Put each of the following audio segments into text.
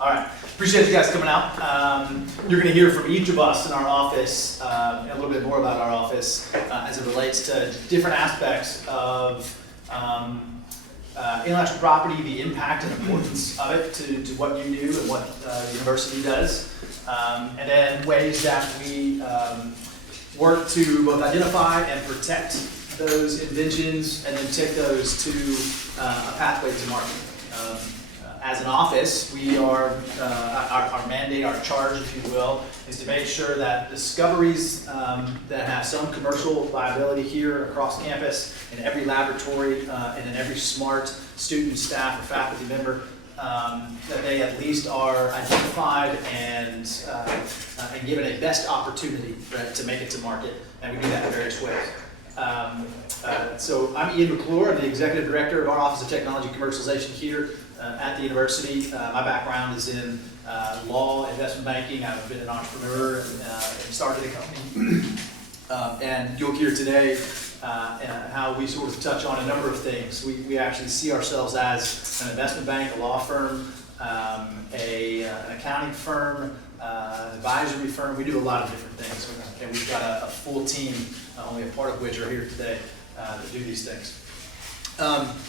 All right, appreciate you guys coming out. You're going to hear from each of us in our office a little bit more about our office as it relates to different aspects of intellectual property, the impact and importance of it to what you do and what the university does, and then ways that we work to both identify and protect those inventions and then take those to a pathway to market. As an office, we are, our mandate, our charge, if you will, is to make sure that discoveries that have some commercial viability here across campus, in every laboratory, and in every smart student, staff, or faculty member, that they at least are identified and given a best opportunity, right, to make it to market, and we do that in various ways. So I'm Ian McClure. I'm the Executive Director of our Office of Technology Commercialization here at the university. My background is in law, investment banking. I've been an entrepreneur and started a company. And you'll hear today how we sort of touch on a number of things. We actually see ourselves as an investment bank, a law firm, an accounting firm, an advisory firm. We do a lot of different things. And we've got a full team, only a part of which are here today to do these things.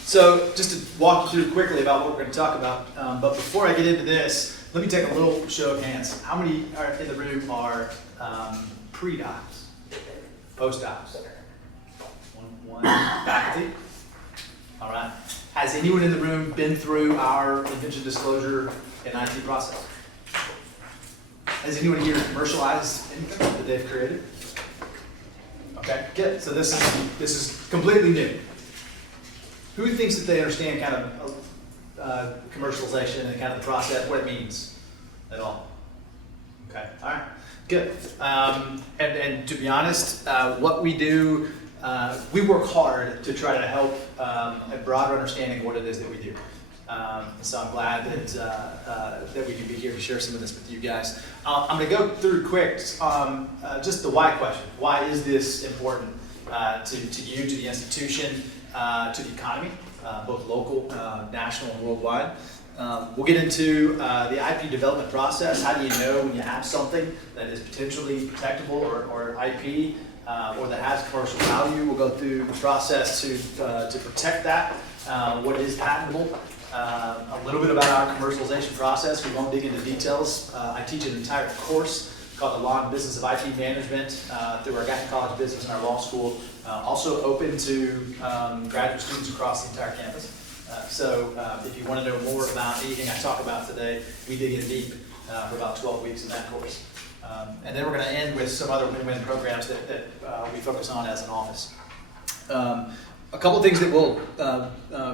So just to walk you through quickly about what we're going to talk about, but before I get into this, let me take a little show of hands. How many in the room are pre-docs, post-docs? One faculty? All right. Has anyone in the room been through our invention disclosure and IT process? Has anyone here commercialized anything that they've created? Okay, good. So this is completely new. Who thinks that they understand kind of commercialization and kind of the process, what it means at all? Okay, all right, good. And to be honest, what we do, we work hard to try to help a broader understanding of what it is that we do. So I'm glad that we can be here to share some of this with you guys. I'm going to go through quick just the why question. Why is this important to you, to the institution, to the economy, both local, national, and worldwide? We'll get into the IP development process. How do you know when you have something that is potentially protectable or IP or that has commercial value? We'll go through the process to protect that. What is patentable? A little bit about our commercialization process. We won't dig into details. I teach an entire course called the Law and Business of IP Management through our Yankee College Business and our law school. Also open to graduate students across the entire campus. So if you want to know more about anything I talk about today, we dig in deep for about 12 weeks in that course. And then we're going to end with some other win-win programs that we focus on as an office. A couple of things that we'll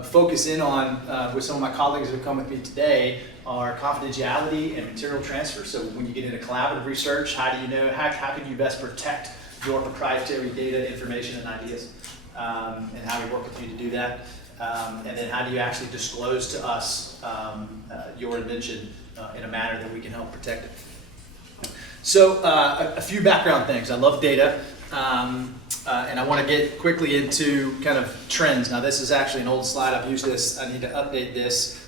focus in on with some of my colleagues who have come with me today are confidentiality and material transfer. So when you get into collaborative research, how do you know, how can you best protect your proprietary data, information, and ideas, and how we work with you to do that. And then how do you actually disclose to us your invention in a manner that we can help protect it. So a few background things. I love data. And I want to get quickly into kind of trends. Now this is actually an old slide. I've used this. I need to update this.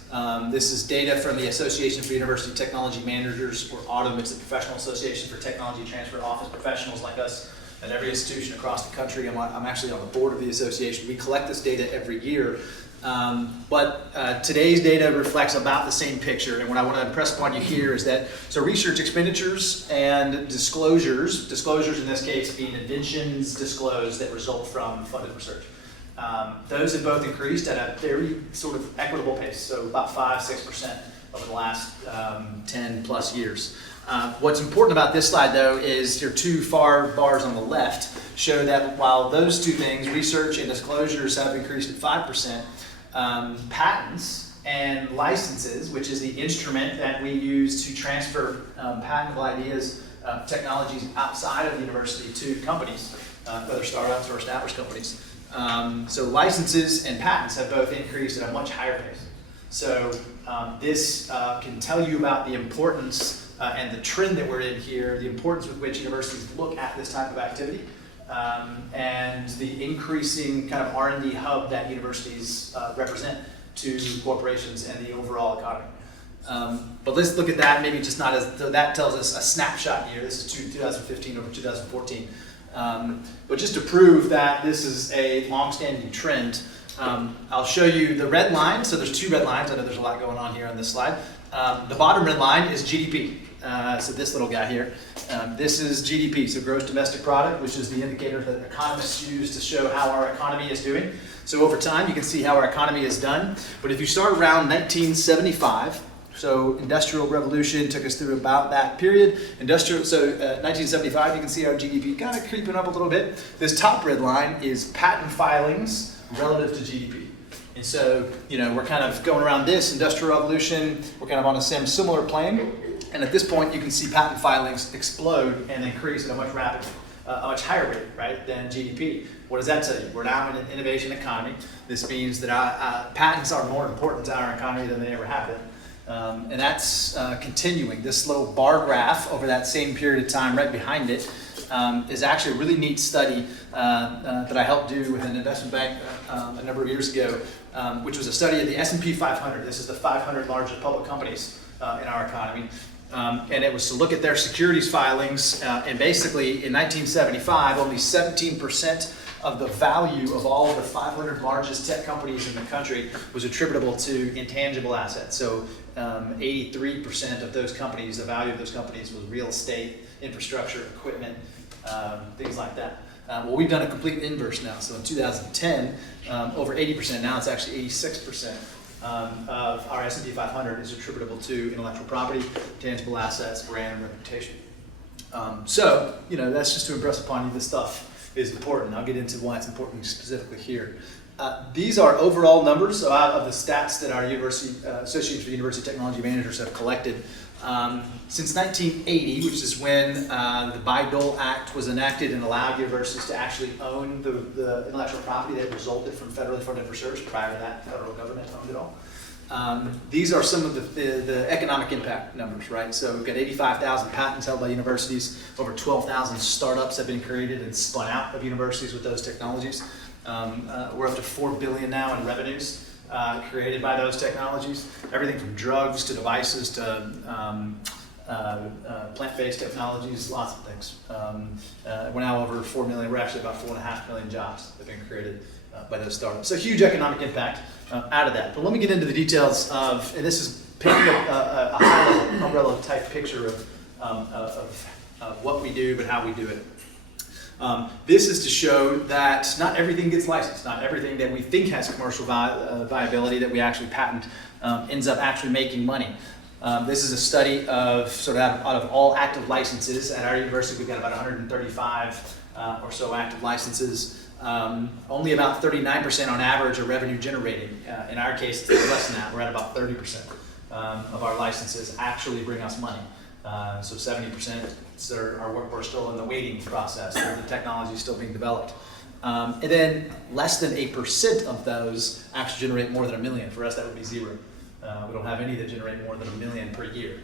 This is data from the Association for University Technology Managers, or AUTUM. It's the Professional Association for Technology Transfer Office Professionals like us at every institution across the country. I'm actually on the board of the association. We collect this data every year. But today's data reflects about the same picture, and what I want to impress upon you here is that so research expenditures and disclosures in this case being inventions disclosed that result from funded research, those have both increased at a very sort of equitable pace, so about 5-6% over the last 10 plus years. What's important about this slide though is your two far bars on the left show that while those two things, research and disclosures, have increased at 5%, patents and licenses, which is the instrument that we use to transfer patentable ideas, technologies outside of the university to companies, whether startups or established companies. So licenses and patents have both increased at a much higher pace. So this can tell you about the importance and the trend that we're in here, the importance with which universities look at this type of activity. And the increasing kind of R&D hub that universities represent to corporations and the overall economy. But let's look at that, maybe just not as, that tells us a snapshot year. This is 2015 over 2014. But just to prove that this is a long-standing trend, I'll show you the red line. So there's two red lines. I know there's a lot going on here on this slide. The bottom red line is GDP. So this little guy here. This is GDP, so gross domestic product, which is the indicator that economists use to show how our economy is doing. So over time, you can see how our economy is done. But if you start around 1975, so Industrial Revolution took us through about that period. 1975, you can see our GDP kind of creeping up a little bit. This top red line is patent filings relative to GDP. And so, we're kind of going around this Industrial Revolution. We're kind of on a similar plane. And at this point, you can see patent filings explode and increase at a much higher rate, right, than GDP. What does that tell you? We're now in an innovation economy. This means that patents are more important to our economy than they ever have been. And that's continuing. This little bar graph over that same period of time right behind it is actually a really neat study that I helped do with an investment bank a number of years ago, which was a study of the S&P 500. This is the 500 largest public companies in our economy. And it was to look at their securities filings, and basically in 1975, only 17% of the value of all of the 500 largest tech companies in the country was attributable to intangible assets. So 83% of those companies, the value of those companies was real estate, infrastructure, equipment, things like that. Well, we've done a complete inverse now. So in 2010, over 80%, now it's actually 86%. Of our S&P 500 is attributable to intellectual property, tangible assets, brand, and reputation. So, that's just to impress upon you this stuff is important. I'll get into why it's important specifically here. These are overall numbers of the stats that our Association for University Technology Managers have collected. Since 1980, which is when the Bayh-Dole Act was enacted and allowed universities to actually own the intellectual property that resulted from federally funded research. Prior to that, the federal government owned it all. These are some of the economic impact numbers, right? So we've got 85,000 patents held by universities. Over 12,000 startups have been created and spun out of universities with those technologies. We're up to $4 billion now in revenues created by those technologies. Everything from drugs to devices to plant-based technologies, lots of things. We're now over 4 million, we're actually about 4.5 million jobs that have been created by those startups. So huge economic impact out of that. But let me get into the details of, and this is painting a high-level umbrella type picture of what we do, but how we do it. This is to show that not everything gets licensed. Not everything that we think has commercial viability that we actually patent ends up actually making money. This is a study of sort of out of all active licenses at our university. We've got about 135 or so active licenses. Only about 39% on average are revenue generating. In our case, it's less than that. We're at about 30% of our licenses actually bring us money. So 70% we're still in the waiting process. The technology is still being developed. And then less than 8% of those actually generate more than $1 million. For us, that would be zero. We don't have any that generate more than $1 million per year.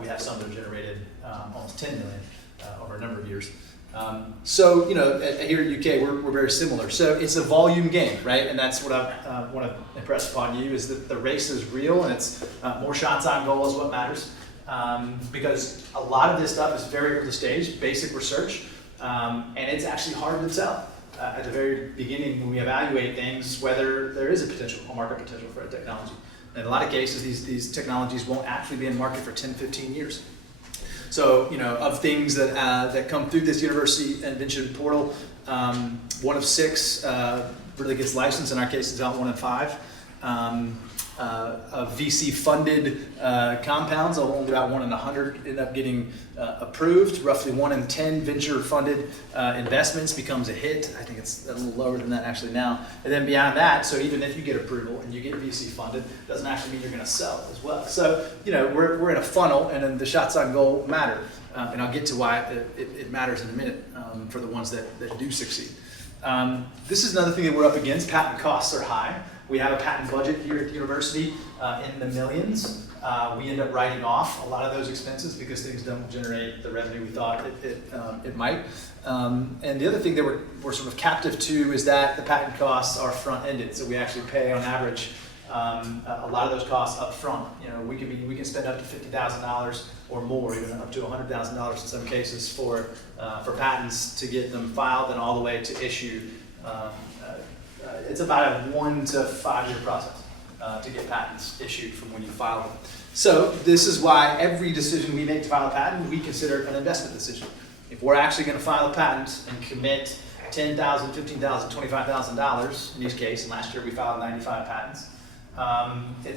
We have some that have generated almost $10 million over a number of years. So, here at UK, we're very similar. So it's a volume game, right? And that's what I want to impress upon you is that the race is real and it's more shots on goal is what matters. Because a lot of this stuff is very early stage, basic research, and it's actually hard to tell at the very beginning when we evaluate things whether there is a market potential for a technology. In a lot of cases, these technologies won't actually be in market for 10, 15 years. So, of things that come through this university invention portal, 1 of 6 really gets licensed. In our case, it's about 1 in 5. Of VC-funded compounds, only about 1 in 100 end up getting approved. Roughly 1 in 10 venture-funded investments becomes a hit. I think it's a little lower than that actually now. And then beyond that, so even if you get approval and you get VC-funded, doesn't actually mean you're going to sell as well. So, we're in a funnel, and then the shots on goal matter. And I'll get to why it matters in a minute for the ones that do succeed. This is another thing that we're up against. Patent costs are high. We have a patent budget here at the university in the millions. We end up writing off a lot of those expenses because things don't generate the revenue we thought it might. And the other thing that we're sort of captive to is that the patent costs are front-ended. So we actually pay on average a lot of those costs up front. We can spend up to $50,000 or more, even up to $100,000 in some cases for patents to get them filed and all the way to issue. It's about a 1 to 5 year process to get patents issued from when you file them. So this is why every decision we make to file a patent, we consider an investment decision. If we're actually going to file a patent and commit $10,000, $15,000, $25,000 in each case, and last year we filed 95 patents,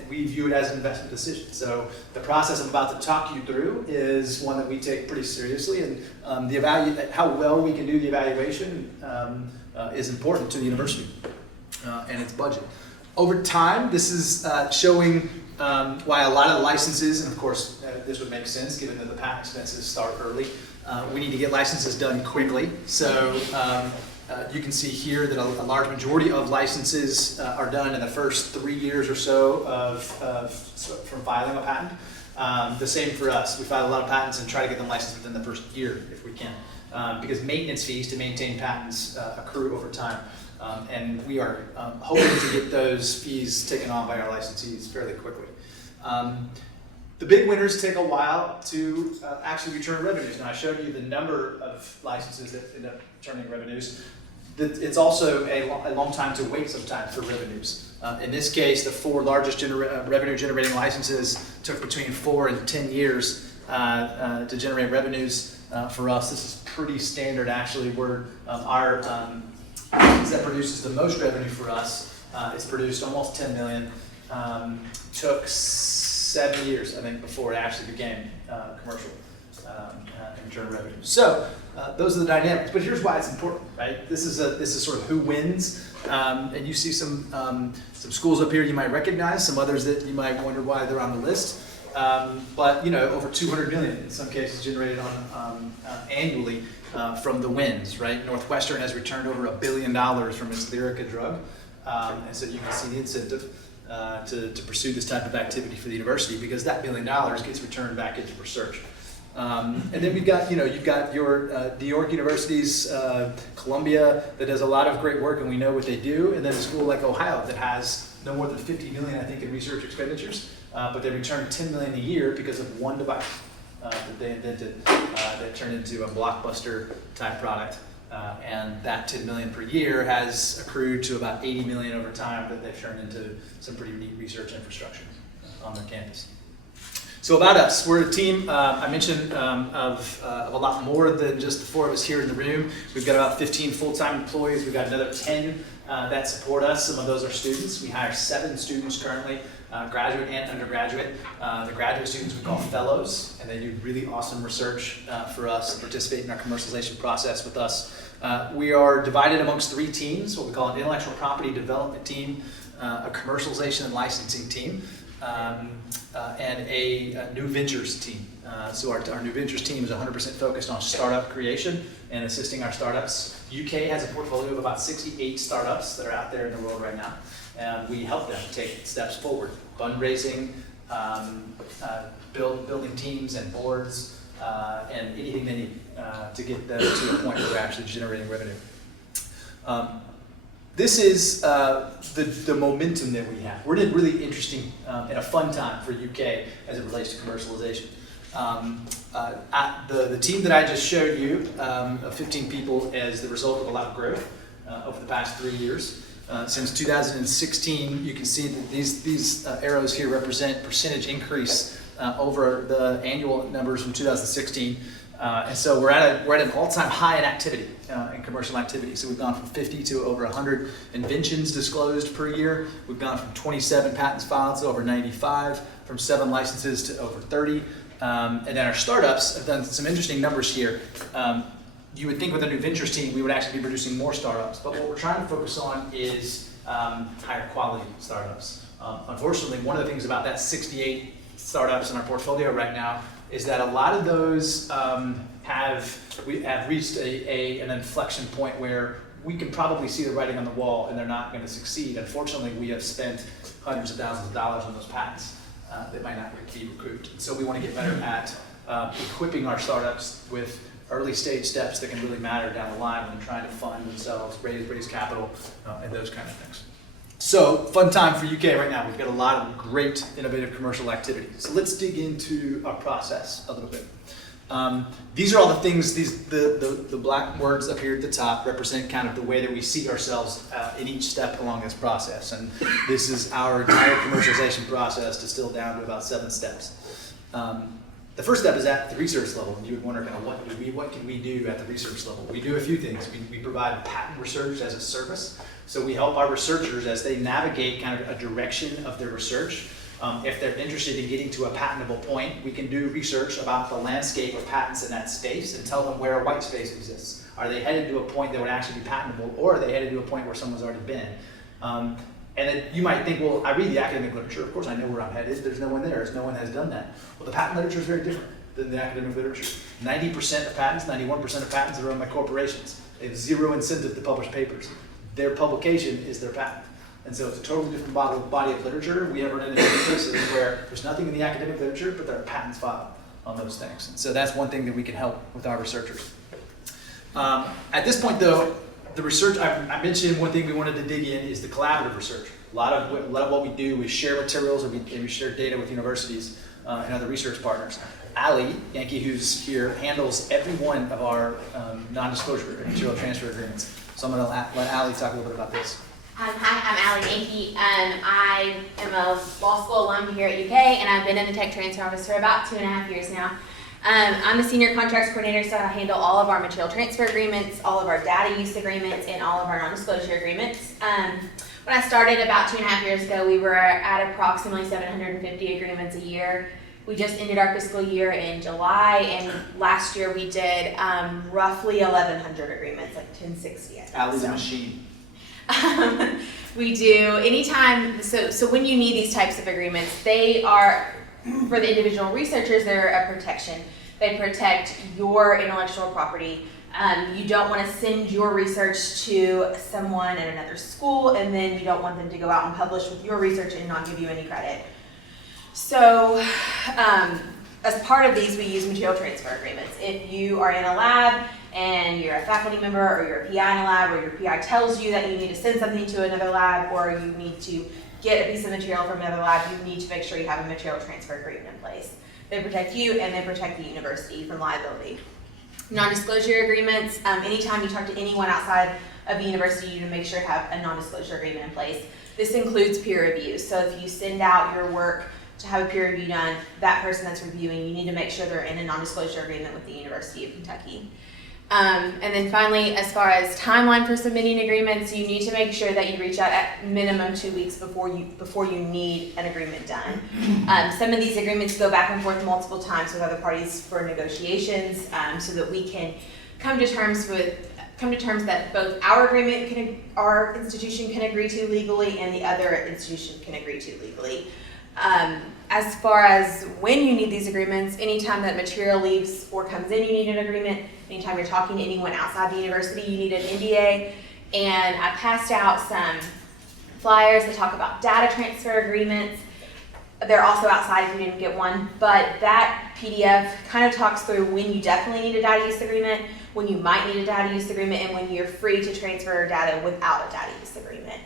we view it as an investment decision. So the process I'm about to talk you through is one that we take pretty seriously, and how well we can do the evaluation is important to the university and its budget. Over time, this is showing why a lot of the licenses, and of course this would make sense given that the patent expenses start early, we need to get licenses done quickly. So you can see here that a large majority of licenses are done in the first 3 years or so from filing a patent. The same for us. We file a lot of patents and try to get them licensed within the first year if we can, because maintenance fees to maintain patents accrue over time. And we are hoping to get those fees taken on by our licensees fairly quickly. The big winners take a while to actually return revenues. Now I showed you the number of licenses that end up returning revenues. It's also a long time to wait sometimes for revenues. In this case, the 4 largest revenue generating licenses took between 4 and 10 years to generate revenues. For us, this is pretty standard actually. Our that produces the most revenue for us. It's produced almost 10 million. Took 7 years, I think, before it actually became commercial and return revenue. So those are the dynamics. But here's why it's important, right? This is sort of who wins, and you see some schools up here you might recognize, some others that you might wonder why they're on the list. But over 200 million in some cases generated on annually from the wins, right? Northwestern has returned over $1 billion from its Lyrica drug, and so you can see the incentive to pursue this type of activity for the university, because that $1 billion gets returned back into research. And then we've got, you've got your New York universities, Columbia, that does a lot of great work, and we know what they do, and then a school like Ohio that has no more than 50 million, I think, in research expenditures, but they return 10 million a year because of one device that they invented that turned into a blockbuster type product. And that 10 million per year has accrued to about 80 million over time that they've turned into some pretty neat research infrastructure on their campus. So about us, we're a team, I mentioned, of a lot more than just the 4 of us here in the room. We've got about 15 full-time employees. We've got another 10 that support us. Some of those are students. We hire 7 students currently, graduate and undergraduate. The graduate students we call fellows, and they do really awesome research for us and participate in our commercialization process with us. We are divided amongst 3 teams, what we call an intellectual property development team, a commercialization and licensing team, and a new ventures team. So our new ventures team is 100% focused on startup creation and assisting our startups. UK has a portfolio of about 68 startups that are out there in the world right now, and we help them take steps forward, fundraising, building teams and boards, and anything they need to get them to a point where they're actually generating revenue. This is the momentum that we have. We're in a really interesting and a fun time for UK as it relates to commercialization. The team that I just showed you, of 15 people, is the result of a lot of growth over the past 3 years. Since 2016, you can see that these arrows here represent percentage increase over the annual numbers from 2016. And so we're at an all-time high in activity, in commercial activity. So we've gone from 50 to over 100 inventions disclosed per year. We've gone from 27 patents filed to over 95, from 7 licenses to over 30. And then our startups have done some interesting numbers here. You would think with a new ventures team, we would actually be producing more startups. But what we're trying to focus on is higher quality startups. Unfortunately, one of the things about that 68 startups in our portfolio right now is that a lot of those have reached an inflection point where we can probably see the writing on the wall and they're not going to succeed. Unfortunately, we have spent hundreds of thousands of dollars on those patents that might not be recouped. So we want to get better at equipping our startups with early stage steps that can really matter down the line when they're trying to fund themselves, raise capital, and those kind of things. So, fun time for UK right now. We've got a lot of great innovative commercial activity. So let's dig into our process a little bit. These are all the things, the black words up here at the top represent kind of the way that we see ourselves in each step along this process. And this is our entire commercialization process distilled down to about 7 steps. The first step is at the research level, and you would wonder kind of what can we do at the research level? We do a few things. We provide patent research as a service. So we help our researchers as they navigate kind of a direction of their research. If they're interested in getting to a patentable point, we can do research about the landscape of patents in that space and tell them where a white space exists. Are they headed to a point that would actually be patentable, or are they headed to a point where someone's already been? And then you might think, well, I read the academic literature. Of course I know where I'm headed. There's no one there. No one has done that. Well, the patent literature is very different than the academic literature. 90% of patents, 91% of patents are owned by corporations. They have zero incentive to publish papers. Their publication is their patent. And so it's a totally different body of literature. We have run into cases where there's nothing in the academic literature, but there are patents filed on those things. And so that's one thing that we can help with our researchers. At this point, though, the research, I mentioned one thing we wanted to dig in is the collaborative research. A lot of what we do is share materials, and we share data with universities and other research partners. Allie Yankey, who's here, handles every one of our non-disclosure and material transfer agreements. So I'm going to let Allie talk a little bit about this. Hi, I'm Allie Yankey. I am a law school alum here at UK, and I've been in the tech transfer office for about 2.5 years now. I'm the senior contracts coordinator, so I handle all of our material transfer agreements, all of our data use agreements, and all of our non-disclosure agreements. When I started about 2.5 years ago, we were at approximately 750 agreements a year. We just ended our fiscal year in July, and last year we did roughly 1,100 agreements, like 1,060. Allie's a machine. We do anytime, so when you need these types of agreements, they are, for the individual researchers, they're a protection. They protect your intellectual property. You don't want to send your research to someone at another school, and then you don't want them to go out and publish with your research and not give you any credit. So as part of these, we use material transfer agreements. If you are in a lab and you're a faculty member, or you're a PI in a lab, or your PI tells you that you need to send something to another lab, or you need to get a piece of material from another lab, you need to make sure you have a material transfer agreement in place. They protect you and they protect the university from liability. Non-disclosure agreements, anytime you talk to anyone outside of the university, you need to make sure to have a non-disclosure agreement in place. This includes peer review. So if you send out your work to have a peer review done, that person that's reviewing, you need to make sure they're in a non-disclosure agreement with the University of Kentucky. And then finally, as far as timeline for submitting agreements, you need to make sure that you reach out at minimum 2 weeks before you need an agreement done. Some of these agreements go back and forth multiple times with other parties for negotiations, so that we can come to terms that both our institution can agree to legally, and the other institution can agree to legally. As far as when you need these agreements, anytime that material leaves or comes in, you need an agreement. Anytime you're talking to anyone outside the university, you need an NDA. And I passed out some flyers that talk about data transfer agreements. They're also outside if you didn't get one, but that PDF kind of talks through when you definitely need a data use agreement, when you might need a data use agreement, and when you're free to transfer data without a data use agreement.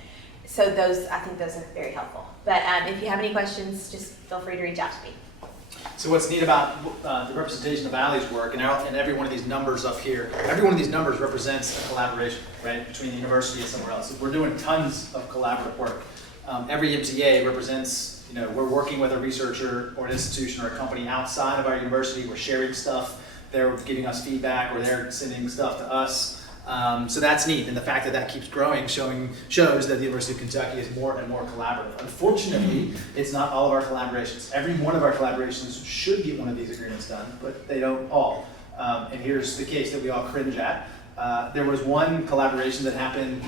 So I think those are very helpful. But if you have any questions, just feel free to reach out to me. So what's neat about the representation of Allie's work, and every one of these numbers up here, every one of these numbers represents a collaboration, right, between the university and somewhere else. We're doing tons of collaborative work. Every MTA represents, we're working with a researcher or an institution or a company outside of our university. We're sharing stuff. They're giving us feedback, or they're sending stuff to us. So that's neat, and the fact that keeps growing shows that the University of Kentucky is more and more collaborative. Unfortunately, it's not all of our collaborations. Every one of our collaborations should get one of these agreements done, but they don't all. And here's the case that we all cringe at. There was one collaboration that happened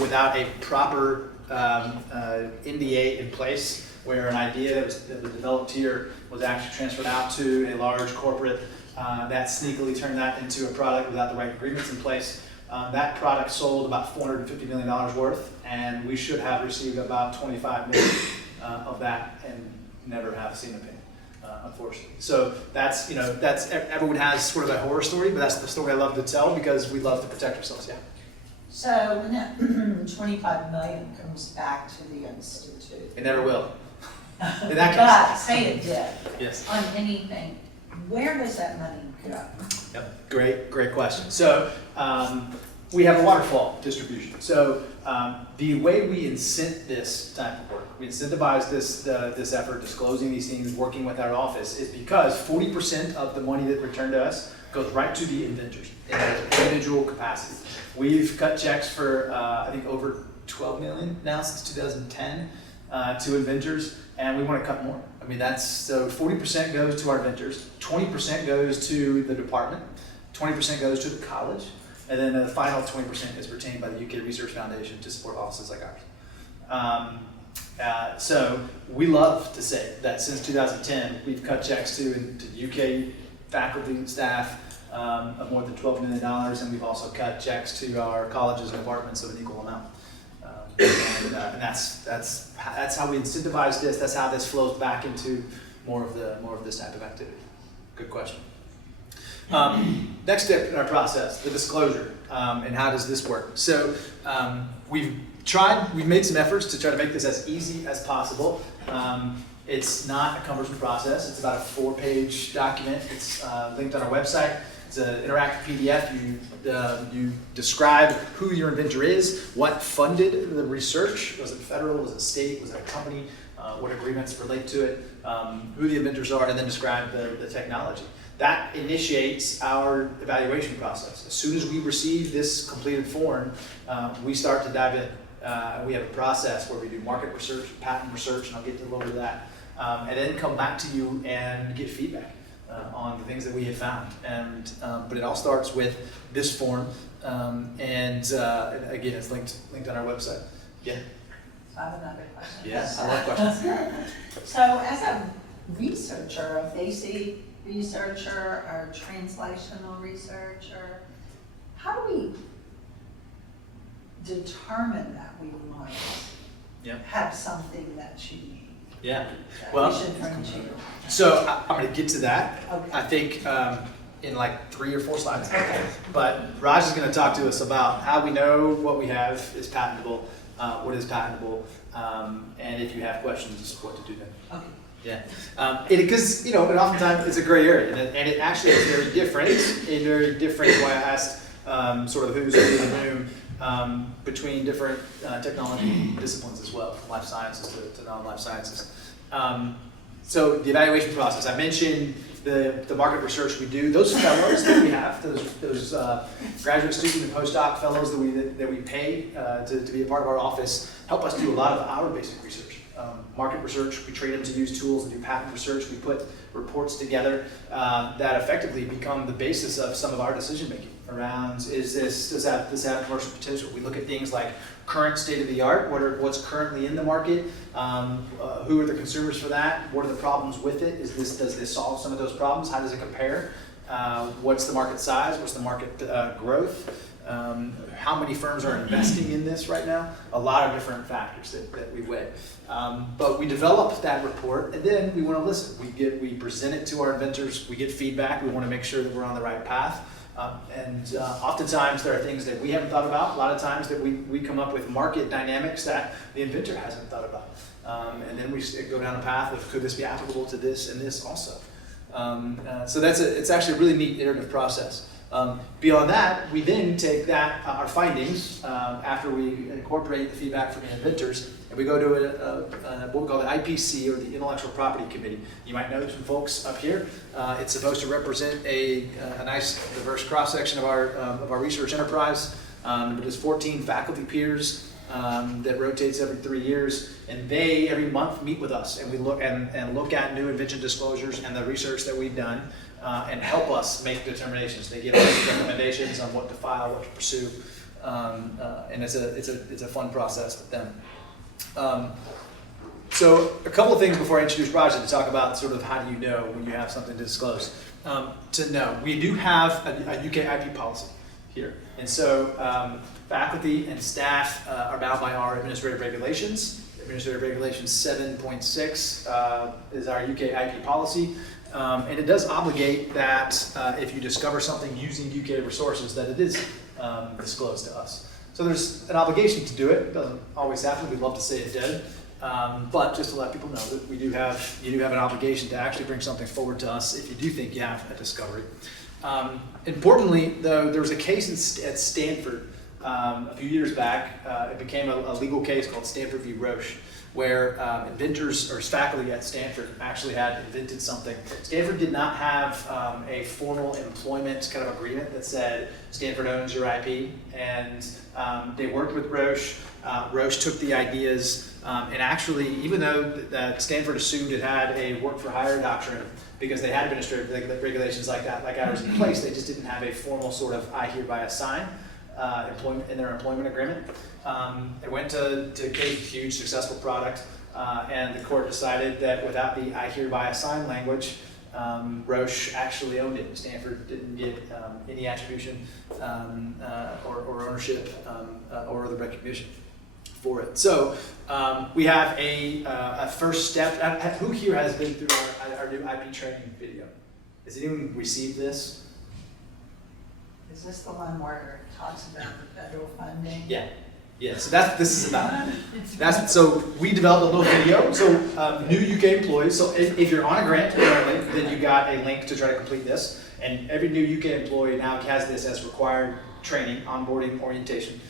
without a proper NDA in place, where an idea that was developed here was actually transferred out to a large corporate that sneakily turned that into a product without the right agreements in place. That product sold about $450 million worth, and we should have received about $25 million of that and never have seen a penny, unfortunately. So that's everyone has sort of a horror story, but that's the story I love to tell because we love to protect ourselves. Yeah. So when that 25 million comes back to the Institute. It never will. In that But case. say it did. Yes. On anything, where does that money go? Yep. Great question. So we have a waterfall distribution. So the way we incent this type of work, we incentivize this effort, disclosing these things, working with our office, is because 40% of the money that returned to us goes right to the inventors in an individual capacity. We've cut checks for I think over 12 million now since 2010 to inventors, and we want to cut more. I mean, that's so 40% goes to our inventors, 20% goes to the department, 20% goes to the college, and then the final 20% is retained by the UK Research Foundation to support offices like ours. So we love to say that since 2010, we've cut checks to UK faculty and staff of more than $12 million, and we've also cut checks to our colleges and departments of an equal amount. And that's how we incentivize this. That's how this flows back into more of this type of activity. Good question. Next step in our process, the disclosure, and how does this work? So we've made some efforts to try to make this as easy as possible. It's not a cumbersome process. It's about a 4-page document. It's linked on our website. It's an interactive PDF. You describe who your inventor is, what funded the research. Was it federal? Was it state? Was it a company? What agreements relate to it? Who the inventors are, and then describe the technology. That initiates our evaluation process. As soon as we receive this completed form, we start to dive in. We have a process where we do market research, patent research, and I'll get to a little bit of that, and then come back to you and get feedback on the things that we have found. And but it all starts with this form, and again, it's linked on our website. Yeah. So I have another question. Yes, I love questions. So as a researcher, a basic researcher or translational researcher, how do we determine that we might have something that's unique? Yeah. That Well, we should bring to you? So I'm going to get to that. Okay. I think in like 3 or 4 slides. Okay. But Raj is going to talk to us about how we know what we have is patentable, what is patentable, and if you have questions, what to do then. Okay. Yeah, because and oftentimes it's a gray area, and it actually is very different. Very different. Why I asked sort of who's in the room between different technology disciplines as well, from life sciences to non-life sciences. So the evaluation process. I mentioned the market research we do. Those fellows that we have, those graduate student and postdoc fellows that we pay to be a part of our office, help us do a lot of our basic research. Market research, we train them to use tools and do patent research. We put reports together that effectively become the basis of some of our decision making around does this have commercial potential? We look at things like current state of the art, what's currently in the market, who are the consumers for that, what are the problems with it, does this solve some of those problems, how does it compare, what's the market size, what's the market growth, how many firms are investing in this right now, a lot of different factors that we weigh. But we develop that report, and then we want to listen. We present it to our inventors, we get feedback, we want to make sure that we're on the right path. And oftentimes there are things that we haven't thought about. A lot of times that we come up with market dynamics that the inventor hasn't thought about. And then we go down a path of could this be applicable to this and this also. So it's actually a really neat iterative process. Beyond that, we then take our findings after we incorporate the feedback from the inventors, and we go to what we call the IPC, or the Intellectual Property Committee. You might know some folks up here. It's supposed to represent a nice, diverse cross-section of our research enterprise. But there's 14 faculty peers that rotates every 3 years, and they every month meet with us, and we look at new invention disclosures and the research that we've done. And help us make determinations. They give us recommendations on what to file, what to pursue, and it's a fun process with them. So a couple of things before I introduce Raja to talk about sort of how do you know when you have something to disclose. To know, we do have a UK IP policy here, and so faculty and staff are bound by our administrative regulations. Administrative Regulation 7.6 is our UK IP policy. And it does obligate that if you discover something using UK resources, that it is disclosed to us. So there's an obligation to do it. It doesn't always happen. We'd love to say it did. But just to let people know that you do have an obligation to actually bring something forward to us if you do think you have a discovery. Importantly, though, there was a case at Stanford a few years back. It became a legal case called Stanford v. Roche, where inventors or faculty at Stanford actually had invented something. Stanford did not have a formal employment kind of agreement that said Stanford owns your IP, and they worked with Roche. Roche took the ideas, and actually, even though that Stanford assumed it had a work-for-hire doctrine, because they had administrative regulations like that, like ours in place, they just didn't have a formal sort of I hereby assign employment in their employment agreement. It went to a huge successful product, and the court decided that without the I hereby assign language, Roche actually owned it. Stanford didn't get any attribution or ownership or other recognition for it. So we have a first step. Who here has been through our new IP training video? Has anyone received this? Is this the one where it talks about the federal funding? Yeah. Yeah, so this is about. So we developed a little video. So new UK employees. So if you're on a grant currently, then you got a link to try to complete this. And every new UK employee now has this as required training, onboarding, orientation.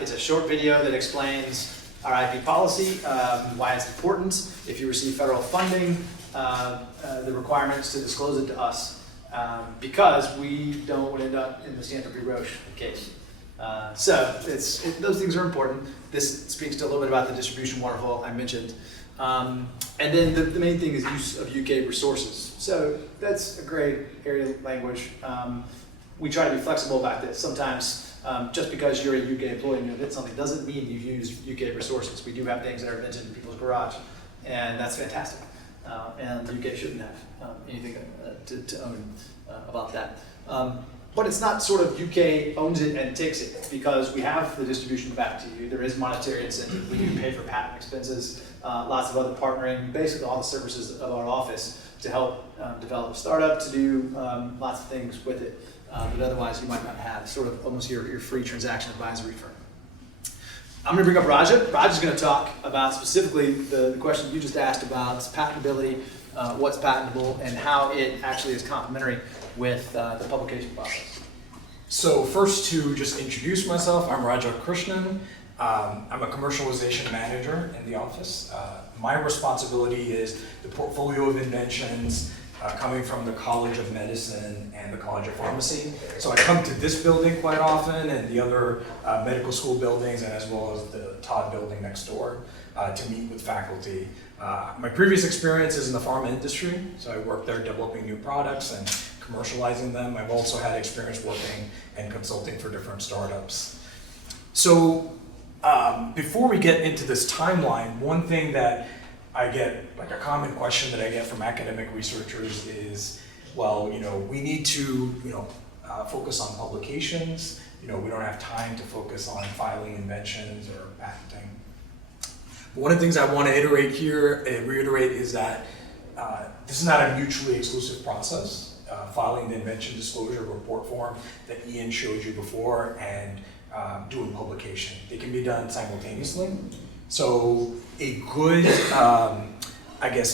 It's a short video that explains our IP policy, why it's important, if you receive federal funding, the requirements to disclose it to us, because we don't want to end up in the Stanford v. Roche case. So those things are important. This speaks to a little bit about the distribution waterfall I mentioned. And then the main thing is use of UK resources. So that's a great area of language. We try to be flexible about this. Sometimes just because you're a UK employee and you invent something doesn't mean you've used UK resources. We do have things that are invented in people's garage, and that's fantastic. And the UK shouldn't have anything to own about that. But it's not sort of UK owns it and takes it, because we have the distribution back to you. There is monetary incentive. We do pay for patent expenses, lots of other partnering, basically all the services of our office to help develop a startup, to do lots of things with it that otherwise you might not have, sort of almost your free transaction advisory firm. I'm going to bring up Raja. Raja's going to talk about specifically the question you just asked about patentability, what's patentable, and how it actually is complementary with the publication process. So first, to just introduce myself, I'm Raja Krishnan. I'm a Commercialization Manager in the office. My responsibility is the portfolio of inventions coming from the College of Medicine and the College of Pharmacy. So I come to this building quite often, and the other medical school buildings, and as well as the Todd building next door to meet with faculty. My previous experience is in the pharma industry, so I worked there developing new products and commercializing them. I've also had experience working and consulting for different startups. So before we get into this timeline, one thing that I get, like a common question that I get from academic researchers is, well, we need to, focus on publications. We don't have time to focus on filing inventions or patenting. One of the things I want to reiterate is that this is not a mutually exclusive process. Filing the invention disclosure report form that Ian showed you before and doing publication. They can be done simultaneously. So a good,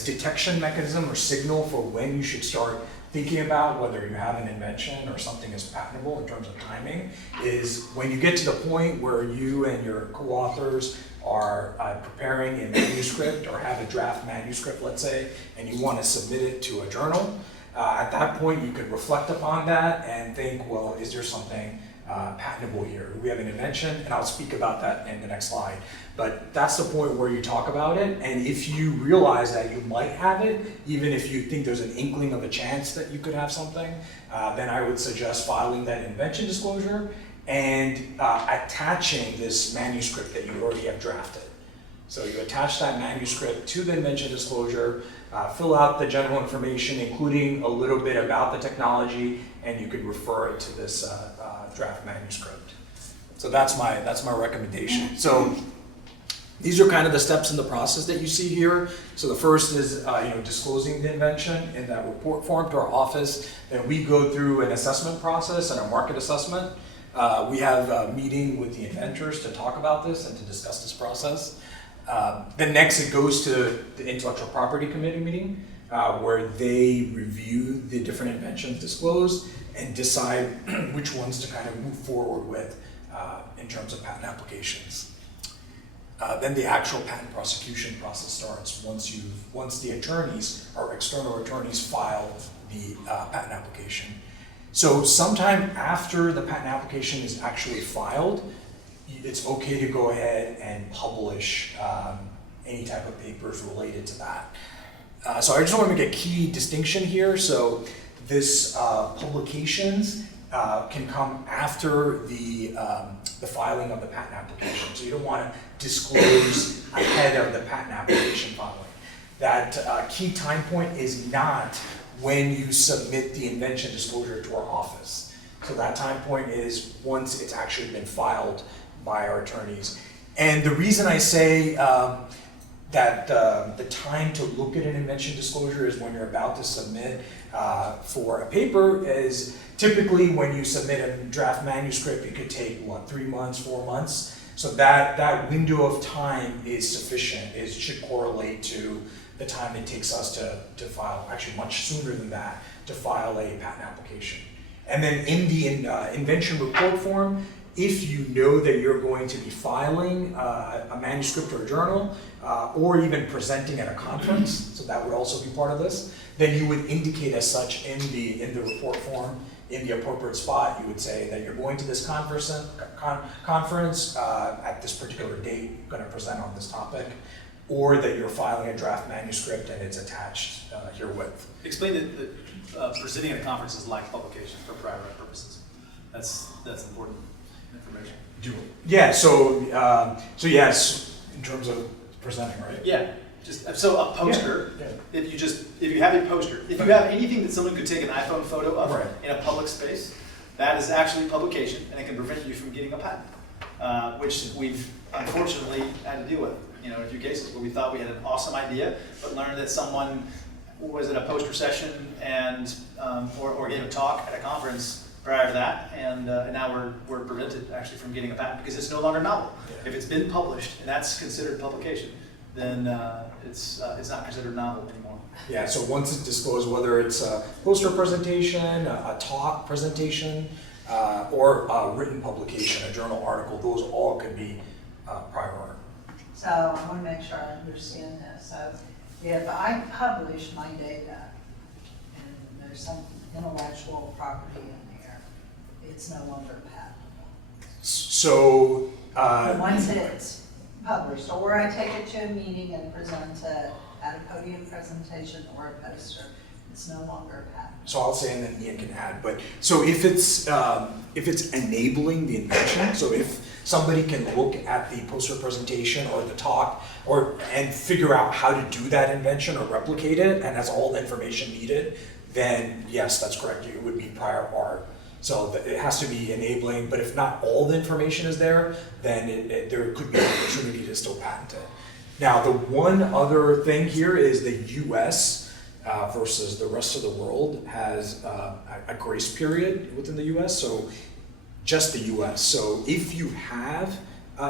detection mechanism or signal for when you should start thinking about whether you have an invention or something is patentable in terms of timing is when you get to the point where you and your co-authors are preparing a manuscript or have a draft manuscript, let's say, and you want to submit it to a journal. At that point, you can reflect upon that and think, well, is there something patentable here? We have an invention, and I'll speak about that in the next slide. But that's the point where you talk about it, and if you realize that you might have it, even if you think there's an inkling of a chance that you could have something, then I would suggest filing that invention disclosure and attaching this manuscript that you already have drafted. So you attach that manuscript to the invention disclosure, fill out the general information, including a little bit about the technology, and you could refer it to this draft manuscript. So that's my recommendation. So these are kind of the steps in the process that you see here. So the first is disclosing the invention in that report form to our office. Then we go through an assessment process and a market assessment. We have a meeting with the inventors to talk about this and to discuss this process. Then next it goes to the intellectual property committee meeting, where they review the different inventions disclosed and decide which ones to kind of move forward with in terms of patent applications. Then the actual patent prosecution process starts once the attorneys or external attorneys file the patent application. So sometime after the patent application is actually filed, it's okay to go ahead and publish any type of papers related to that. So I just want to make a key distinction here. So this publications can come after the filing of the patent application. So you don't want to disclose ahead of the patent application filing. That key time point is not when you submit the invention disclosure to our office. So that time point is once it's actually been filed by our attorneys. And the reason I say that the time to look at an invention disclosure is when you're about to submit for a paper is typically when you submit a draft manuscript, it could take, 3 months, 4 months. So that window of time is sufficient. It should correlate to the time it takes us to file, actually much sooner than that, to file a patent application. And then in the invention report form, if you know that you're going to be filing a manuscript or a journal, or even presenting at a conference, so that would also be part of this, then you would indicate as such in the report form, in the appropriate spot. You would say that you're going to this conference at this particular date, going to present on this topic, or that you're filing a draft manuscript and it's attached herewith. Explain that presenting at a conference is like publication for prior art purposes. That's important information. Yeah, so yes, in terms of presenting, right? Yeah, just so a poster. Yeah. If you have a poster, if you have anything that someone could take an iPhone photo of Right. in a public space, that is actually publication, and it can prevent you from getting a patent, which we've unfortunately had to deal with. In a few cases where we thought we had an awesome idea, but learned that someone was at a poster session and or gave a talk at a conference prior to that, and now we're prevented actually from getting a patent because it's no longer novel. Yeah. If it's been published and that's considered publication, then it's not considered novel anymore. Yeah, so once it's disclosed, whether it's a poster presentation, a talk presentation, or a written publication, a journal article, those all could be prior art. So I want to make sure I understand this. So if I publish my data and there's some intellectual property in there, it's no longer patentable. So Once it's published, or I take it to a meeting and present it at a podium presentation or a poster, it's no longer patentable. So I'll say, and then Ian can add. But so if it's enabling the invention, so if somebody can look at the poster presentation or the talk and figure out how to do that invention or replicate it, and has all the information needed, then yes, that's correct. It would be prior art. So it has to be enabling. But if not all the information is there, then there could be an opportunity to still patent it. Now, the one other thing here is the U.S. Versus the rest of the world has a grace period within the U.S. So just the U.S. So if you have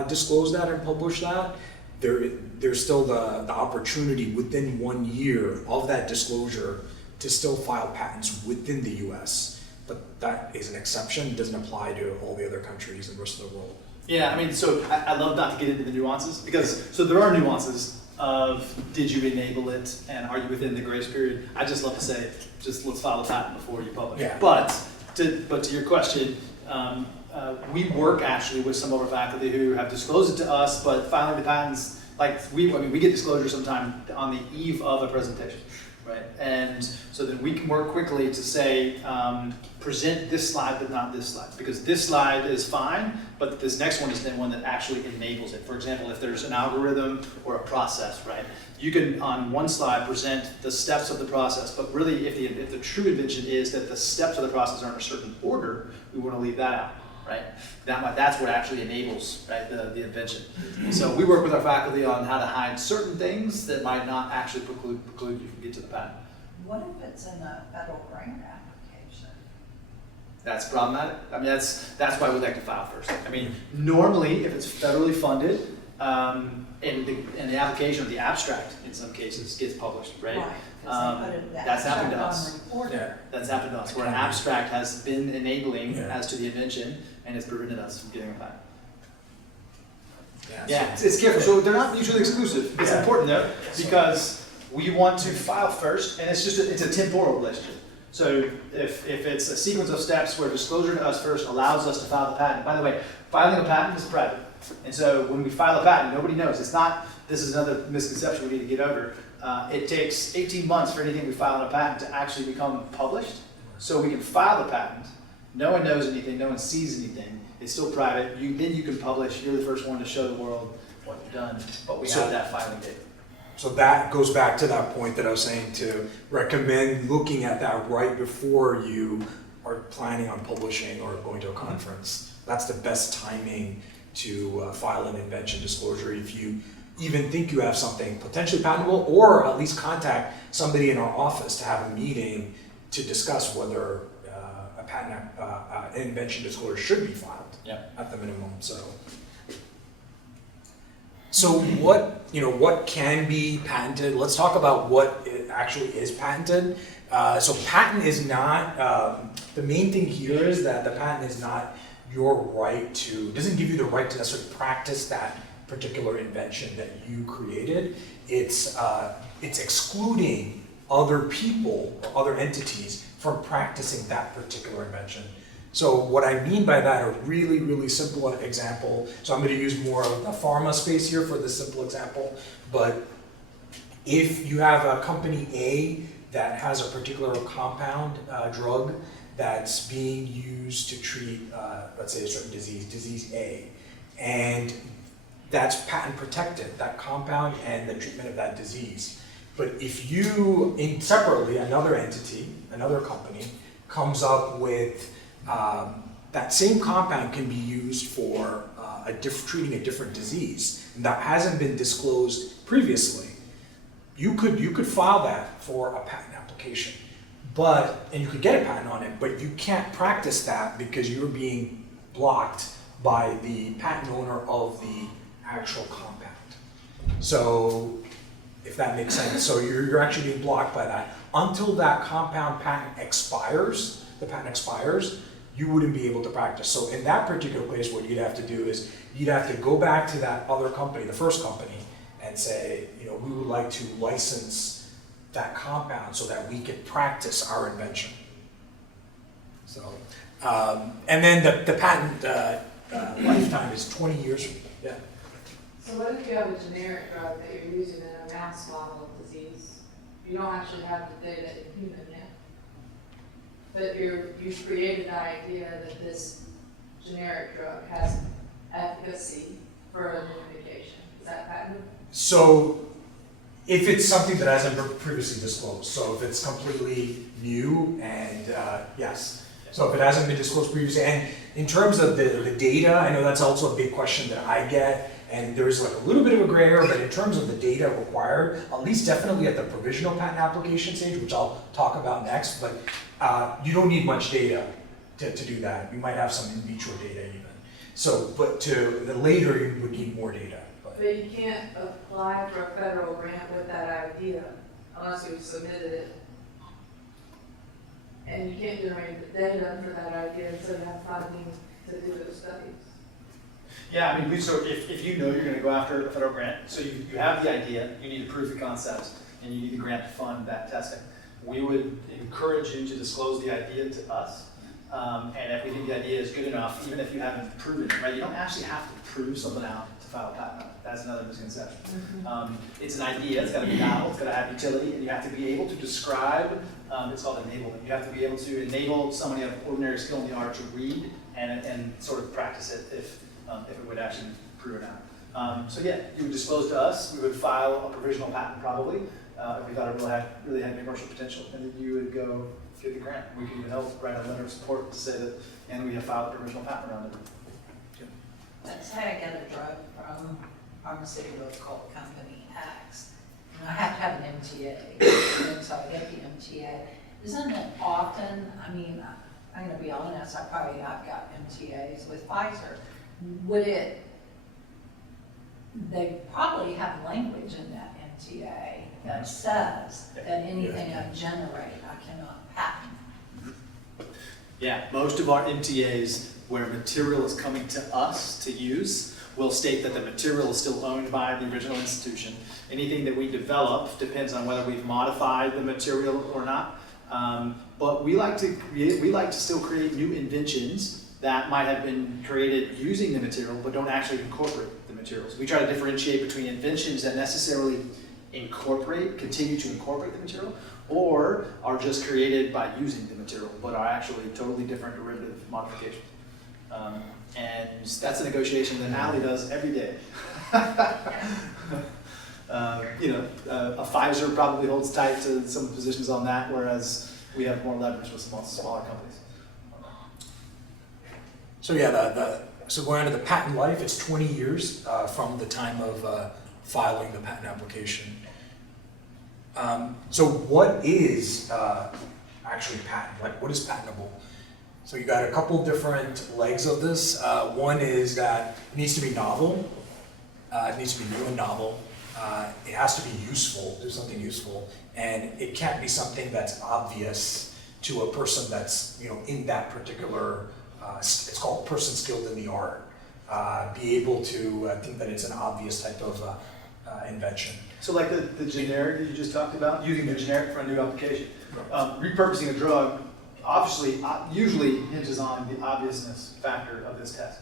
disclosed that and published that, there's still the opportunity within 1 year of that disclosure to still file patents within the U.S. But that is an exception. It doesn't apply to all the other countries and the rest of the world. Yeah, I mean, so I love not to get into the nuances so there are nuances of did you enable it and are you within the grace period? I just love to say, just let's file a patent before you publish. Yeah. But to your question, we work actually with some of our faculty who have disclosed it to us, but filing the patents, we get disclosure sometime on the eve of a presentation, right? And so then we can work quickly to say, present this slide, but not this slide, because this slide is fine, but this next one is the one that actually enables it. For example, if there's an algorithm or a process, right? You can, on one slide, present the steps of the process, but really if the true invention is that the steps of the process are in a certain order, we want to leave that out, right? That's what actually enables, right, the invention. So we work with our faculty on how to hide certain things that might not actually preclude you from getting to the patent. What if it's in a federal grant application? That's problematic. I mean, that's why we like to file first. I mean, normally, if it's federally funded, and the application of the abstract, in some cases, gets published, right? Right, 'cause they put it- That's happened to on us. report. Yeah. That's happened to us, where an abstract has been enabling Yeah. as to the invention, and it's prevented us from getting a patent. Yeah. Yeah, it's careful. So they're not mutually exclusive. It's Yeah. important though, because we want to file first, and it's a temporal relationship. So if it's a sequence of steps where disclosure to us first allows us to file the patent. By the way, filing a patent is private, and so when we file a patent, nobody knows. It's not. This is another misconception we need to get over. It takes 18 months for anything we file in a patent to actually become published. So we can file the patent. No one knows anything. No one sees anything. It's still private. Then you can publish. You're the first one to show the world what you've done. But we have that filing date. So that goes back to that point that I was saying, to recommend looking at that right before you are planning on publishing or going to a conference. That's the best timing to file an invention disclosure if you even think you have something potentially patentable, or at least contact somebody in our office to have a meeting to discuss whether an invention disclosure should be filed at the minimum. So what can be patented? Let's talk about what it actually is patented. So patent is not, the main thing here is that the patent is not your right to, doesn't give you the right to necessarily practice that particular invention that you created. It's excluding other people or other entities from practicing that particular invention. So what I mean by that, a really, really simple example, so I'm going to use more of the pharma space here for this simple example, but if you have a company A that has a particular compound, drug, that's being used to treat, let's say a certain disease A, and that's patent protected, that compound and the treatment of that disease. But if you, separately, another entity, another company, comes up with that same compound can be used for treating a different disease that hasn't been disclosed previously, you could file that for a patent application, and you could get a patent on it, but you can't practice that because you're being blocked by the patent owner of the actual compound. So, if that makes sense, so you're actually being blocked by that until that compound patent expires. The patent expires, you wouldn't be able to practice. So in that particular case, what you'd have to do is you'd have to go back to that other company, the first company, and say, we would like to license that compound so that we could practice our invention. So, and then the patent lifetime is 20 years. Yeah. So what if you have a generic drug that you're using in a mouse model of disease? You don't actually have the data in human yet. But you've created the idea that this generic drug has efficacy for an indication. Is that patentable? So if it's something that hasn't been previously disclosed, so if it's completely new, and yes. So if it hasn't been disclosed previously, and in terms of the data, I know that's also a big question that I get, and there's like a little bit of a gray area, but in terms of the data required, at least definitely at the provisional patent application stage, which I'll talk about next, but you don't need much data to do that. You might have some in vitro data even. So, but later you would need more data. But you can't apply for a federal grant with that idea unless you've submitted it. And you can't generate the data for that idea until you have funding to do those studies. Yeah, I mean, so if you know you're going to go after a federal grant, so you have the idea, you need to prove the concept, and you need the grant to fund that testing. We would encourage you to disclose the idea to us, and if we think the idea is good enough, even if you haven't proven it, right? You don't actually have to prove something out to file a patent on it. That's another misconception. It's an idea, it's got to be novel, it's got to have utility, and you have to be able to describe, it's called enablement. You have to be able to enable somebody of ordinary skill in the art to read and sort of practice it if it would actually prove it out. So yeah, you would disclose to us, we would file a provisional patent probably, if we thought it really had commercial potential, and then you would go get the grant. We could even help write a letter of support to say that, and we have filed a provisional patent around it. Let's say I get a drug from a pharmaceutical company X, and I have to have an MTA, and so I get the MTA. Isn't it often, I'm gonna be honest, I've got MTAs with Pfizer. They probably have language in that MTA that says that anything I generate, I cannot patent. Yeah, most of our MTAs where material is coming to us to use will state that the material is still owned by the original institution. Anything that we develop depends on whether we've modified the material or not. But we like to still create new inventions that might have been created using the material but don't actually incorporate the materials. We try to differentiate between inventions that necessarily continue to incorporate the material, or are just created by using the material, but are actually totally different derivative modifications. And that's a negotiation that Allie does every day. A Pfizer probably holds tight to some positions on that, whereas we have more leverage with some smaller companies. So yeah, so going on to the patent life, it's 20 years from the time of filing the patent application. So what is actually patent? Like, what is patentable? So you got a couple different legs of this. One is that it needs to be novel. It needs to be new and novel. It has to be useful, do something useful, and it can't be something that's obvious to a person that's in that particular. It's called person skilled in the art. Be able to think that it's an obvious type of invention. So like the generic that you just talked about, using the generic for a new application. Repurposing a drug obviously usually hinges on the obviousness factor of this test.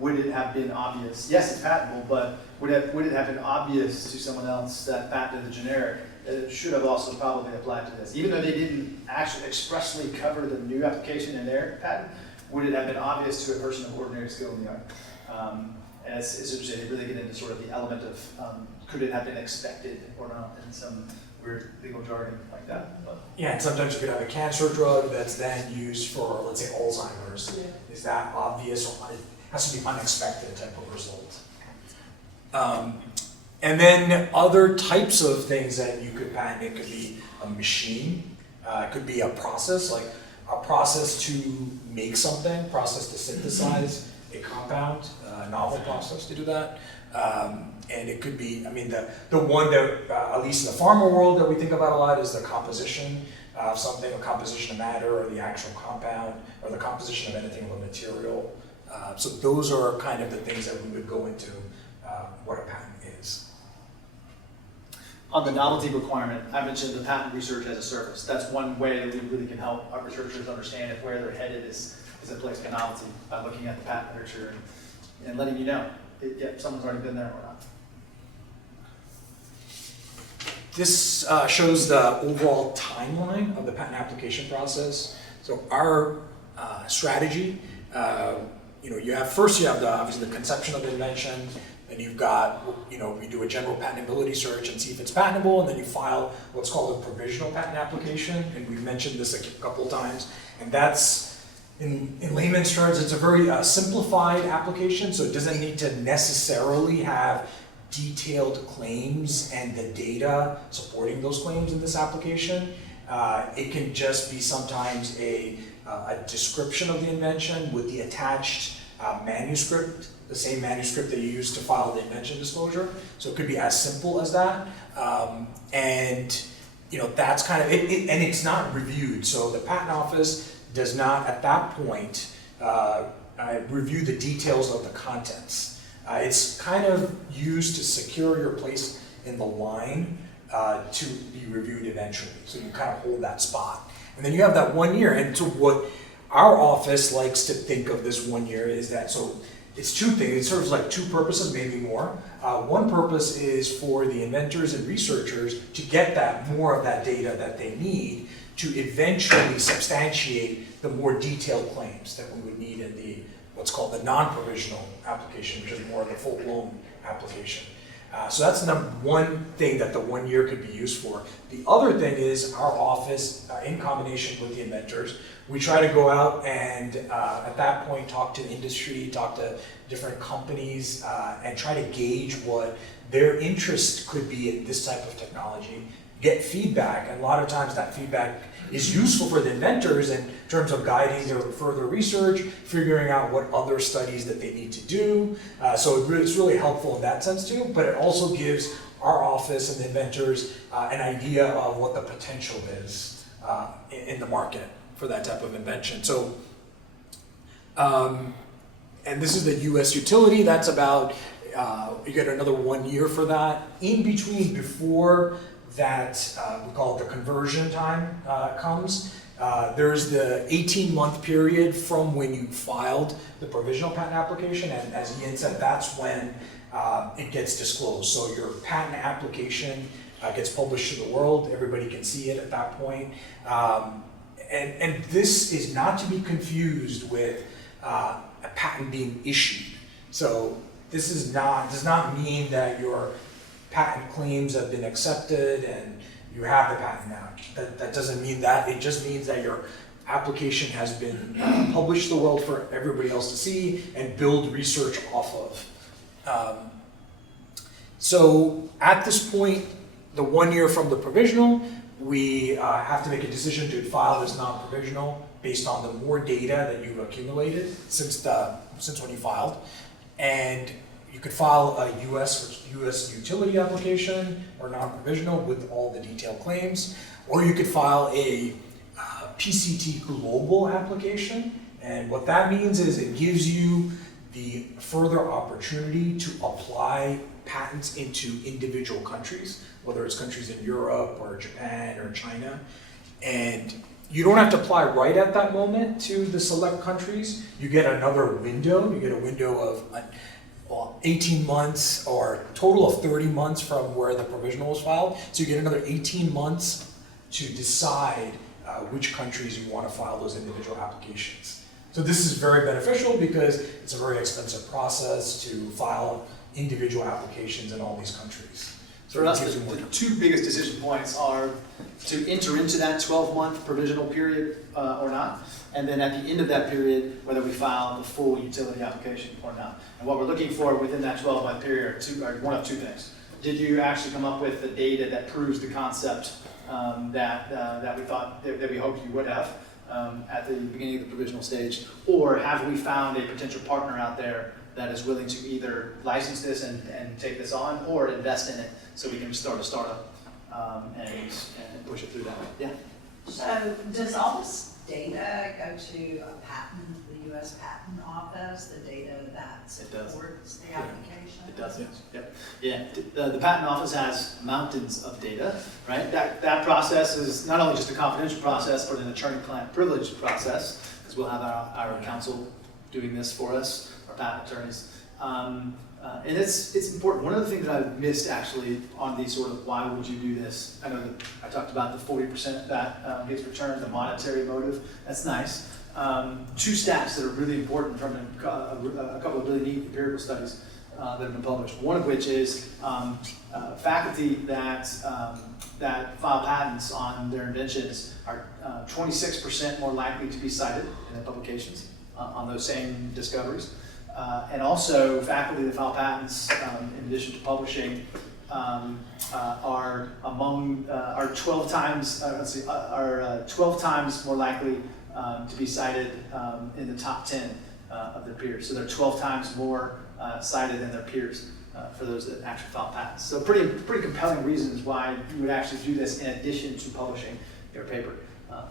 Would it have been obvious? Yes, it's patentable, but would it have been obvious to someone else that patented the generic that it should have also probably applied to this? Even though they didn't actually expressly cover the new application in their patent, would it have been obvious to a person of ordinary skill in the art? And it's interesting, they really get into sort of the element of could it have been expected or not in some weird legal jargon like that. But. Yeah, and sometimes you could have a cancer drug that's then used for, let's say, Alzheimer's. Yeah. Is that obvious, or it has to be unexpected type of result? And then other types of things that you could patent. It could be a machine, it could be a process, like a process to make something, process to synthesize a compound, a novel process to do that. And it could be, the one that, at least in the pharma world, that we think about a lot is the composition of something, a composition of matter, or the actual compound, or the composition of anything of a material. So those are kind of the things that we would go into what a patent is. On the novelty requirement, I mentioned the patent research as a service. That's one way that we really can help our researchers understand if where they're headed is a place of novelty by looking at the patent literature and letting you know if someone's already been there or not. This shows the overall timeline of the patent application process. So our strategy, you have obviously the conception of the invention, then you've got, we do a general patentability search and see if it's patentable, and then you file what's called a provisional patent application, and we've mentioned this a couple of times, and that's, in layman's terms, it's a very simplified application, so it doesn't need to necessarily have detailed claims and the data supporting those claims in this application. It can just be sometimes a description of the invention with the attached manuscript, the same manuscript that you use to file the invention disclosure. So it could be as simple as that. That's kind of it, and it's not reviewed. So the patent office does not, at that point, review the details of the contents. It's kind of used to secure your place in the line to be reviewed eventually. So you kind of hold that spot. And then you have that 1 year. And so what our office likes to think of this 1 year is that, so it's two things. It serves like two purposes, maybe more. One purpose is for the inventors and researchers to get more of that data that they need to eventually substantiate the more detailed claims that we would need in what's called the non-provisional application, which is more of the full-blown application. So that's the one thing that the 1 year could be used for. The other thing is our office, in combination with the inventors, we try to go out and at that point talk to industry, talk to different companies, and try to gauge what their interest could be in this type of technology get feedback, and a lot of times that feedback is useful for the inventors in terms of guiding their further research, figuring out what other studies that they need to do. So it's really helpful in that sense too, but it also gives our office and the inventors an idea of what the potential is in the market for that type of invention. So, and this is the US utility, that's about, you get another 1 year for that. In between, before that, we call it the conversion time comes, there's the 18-month period from when you filed the provisional patent application, and as Ian said, that's when it gets disclosed. So your patent application gets published to the world, everybody can see it at that point. And this is not to be confused with a patent being issued. So this is does not mean that your patent claims have been accepted and you have the patent now. That doesn't mean that. It just means that your application has been published to the world for everybody else to see and build research off of. So at this point, the 1 year from the provisional, we have to make a decision to file this non-provisional based on the more data that you've accumulated since when you filed. And you could file a US utility application or non-provisional with all the detailed claims, or you could file a PCT global application. And what that means is it gives you the further opportunity to apply patents into individual countries, whether it's countries in Europe or Japan or China. And you don't have to apply right at that moment to the select countries. You get another window. You get a window of 18 months or a total of 30 months from where the provisional was filed. So you get another 18 months to decide which countries you want to file those individual applications. So this is very beneficial because it's a very expensive process to file individual applications in all these countries. So for us, the two biggest decision points are to enter into that 12-month provisional period or not, and then at the end of that period, whether we file the full utility application or not. And what we're looking for within that 12-month period are one of two things. Did you actually come up with the data that proves the concept that we thought, that we hoped you would have at the beginning of the provisional stage, or have we found a potential partner out there that is willing to either license this and take this on, or invest in it so we can start a startup and push it through that way. Yeah. So does all this data go to a patent, the US Patent Office, the data that supports the application? It does, yes. Yep. Yeah, the Patent Office has mountains of data, right? That process is not only just a confidential process, but an attorney-client privilege process, because we'll have our counsel doing this for us, our patent attorneys. And it's important. One of the things that I've missed actually on these sort of why would you do this, I know that I talked about the 40% that gets returned, the monetary motive, that's nice. Two stats that are really important from a couple of really neat empirical studies that have been published. One of which is faculty that file patents on their inventions are 26% more likely to be cited in their publications on those same discoveries. And also, faculty that file patents, in addition to publishing, are 12 times more likely to be cited in the top 10 of their peers. So they're 12 times more cited than their peers for those that actually file patents. So pretty compelling reasons why you would actually do this in addition to publishing your paper.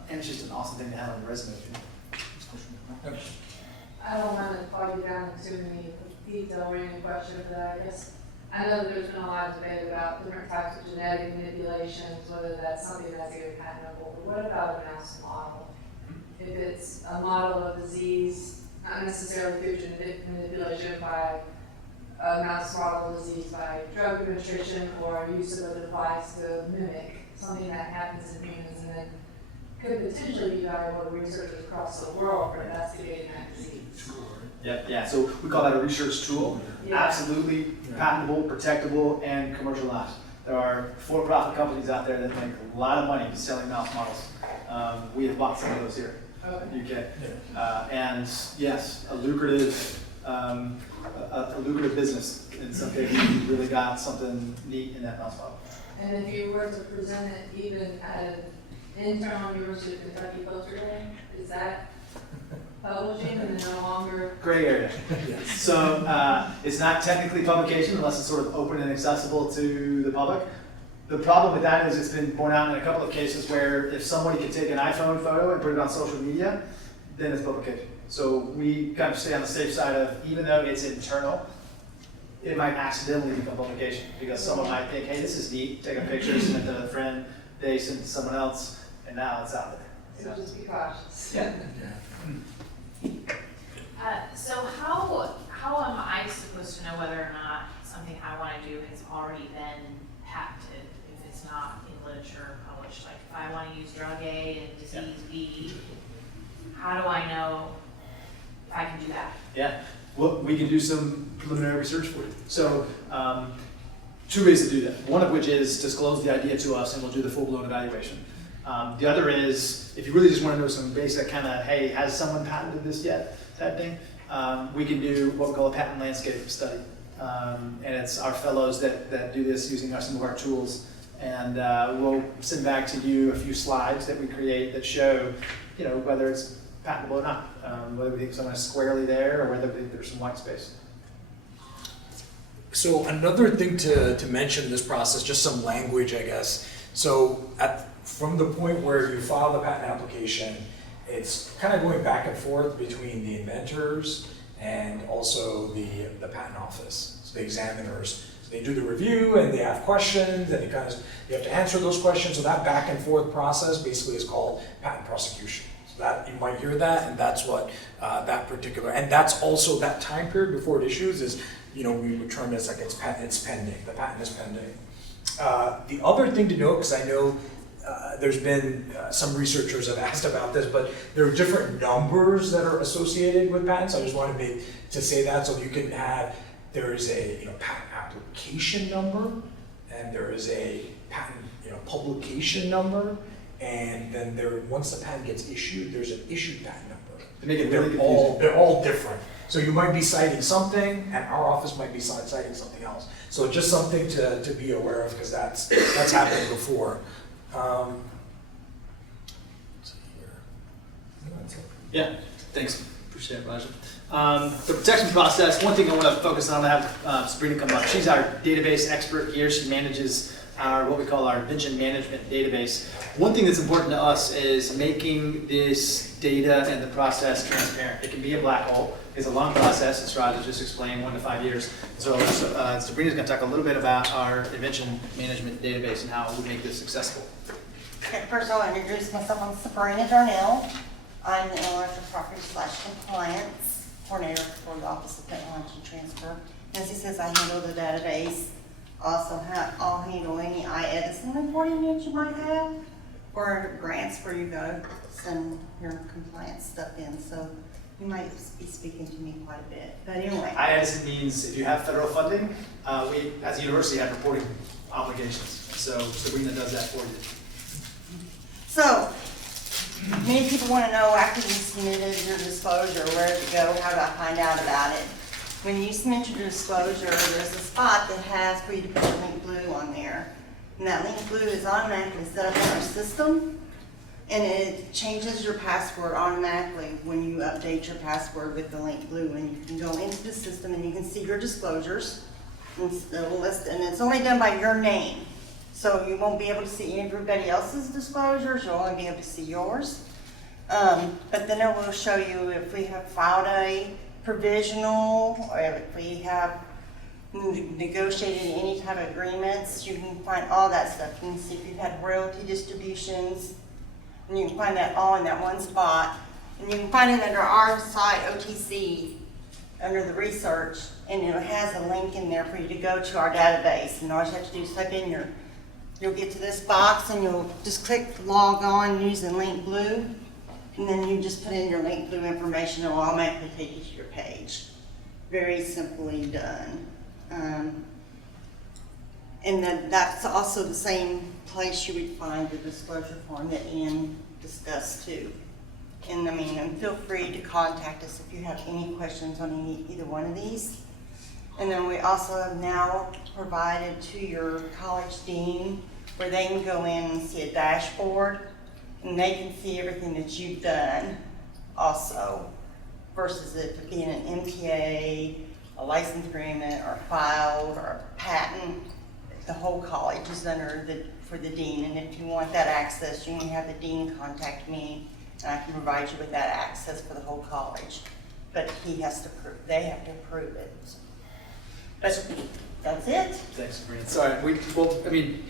And it's just an awesome thing to have on your resume. I don't want to bog you down with too many detail-oriented questions, but I guess I know that there's been a lot of debate about different types of genetic manipulations, whether that's something that's even patentable. But what about a mouse model? If it's a model of disease, not necessarily through genetic manipulation by a mouse model of disease by drug administration or use of a device to mimic something that happens in humans, and then could potentially be valuable to researchers across the world for investigating that disease. Yeah. So we call that a research tool. Yeah. Absolutely patentable, protectable, and commercialized. There are for-profit companies out there that make a lot of money selling mouse models. We have bought some of those here in the UK. And yes, a lucrative a lucrative business. In some cases, you've really got something neat in that mouse model. And if you were to present it even at an internal University of Kentucky poster day, is that publishing and no longer? Gray area. So it's not technically publication unless it's sort of open and accessible to the public. The problem with that is it's been borne out in a couple of cases where if somebody can take an iPhone photo and put it on social media, then it's publication. So we kind of stay on the safe side of, even though it's internal, it might accidentally become publication because someone might think, hey, this is neat, take a picture, send it to a friend, they send it to someone else, and now it's out there. You So know? just be cautious. Yeah. So how am I supposed to know whether or not something I want to do has already been patented if it's not in literature published? Like if I want to use drug A and disease B, how do I know if I can do that? Yeah, well, we can do some preliminary research for you. So, two ways to do that. One of which is disclose the idea to us and we'll do the full-blown evaluation. The other is, if you really just want to know some basic kind of, hey, has someone patented this yet, type thing, we can do what we call a patent landscape study. And it's our fellows that do this using some of our tools. And we'll send back to you a few slides that we create that show, whether it's patentable or not, whether we think someone is squarely there or whether we think there's some white space. So another thing to mention in this process, just some language, I guess. So from the point where you file the patent application, it's kind of going back and forth between the inventors and also the patent office, so the examiners. So they do the review and they have questions and you have to answer those questions. So that back and forth process basically is called patent prosecution. So that you might hear that, and that's what that particular, and that's also that time period before it issues is, we would term it as like it's pending. The patent is pending. The other thing to note, because I know there's been some researchers have asked about this, but there are different numbers that are associated with patents. I just wanted to say that, so you can have, there is a patent application number, and there is a patent publication number, and then once the patent gets issued, there's an issued patent number. To make it really confusing. They're all different. So you might be citing something, and our office might be citing something else. So just something to be aware of, because that's happened before. Let's see here. That's it. Yeah, thanks. Appreciate it, Raja. The protection process, one thing I want to focus on, I have Sabrina come up. She's our database expert here. She manages what we call our invention management database. One thing that's important to us is making this data and the process transparent. It can be a black hole. It's a long process, as Raja just explained, 1 to 5 years. So Sabrina's going to talk a little bit about our invention management database and how we make this accessible. Okay, first I'll introduce myself. I'm Sabrina Darnell. I'm the Intellectual Property / Compliance Coordinator for the Office of Technology Transfer. As he says, I handle the database. Also, I'll handle any iEdison reporting that you might have, or grants where you go send your compliance stuff in. So you might be speaking to me quite a bit. But anyway. iEdison means if you have federal funding, we as a university have reporting obligations. So Sabrina does that for you. So, many people want to know after you submitted your disclosure, where to go, how do I find out about it? When you submit your disclosure, there's a spot that has for you to put link blue on there. And that link blue is automatically set up in our system, and it changes your password automatically when you update your password with the link blue. And you can go into the system and you can see your disclosures, and it'll list, and it's only done by your name. So you won't be able to see everybody else's disclosures, you'll only be able to see yours. But then it will show you if we have filed a provisional, or if we have negotiated any type of agreements. You can find all that stuff. You can see if you've had royalty distributions, and you can find that all in that one spot. And you can find it under our site, OTC, under the research, and it has a link in there for you to go to our database. And all you have to do is type in you'll get to this box and you'll just click log on using link blue, and then you just put in your link blue information. It will automatically take you to your page. Very simply done. And then that's also the same place you would find the disclosure form that Ian discussed too. And feel free to contact us if you have any questions on either one of these. And then we also have now provided to your college dean where they can go in and see a dashboard and they can see everything that you've done also versus it being an MTA, a license agreement, or filed, or a patent. The whole college is for the dean, and if you want that access, you can have the dean contact me, and I can provide you with that access for the whole college. But they have to approve it. But that's it. Thanks, Sabrina. Sorry,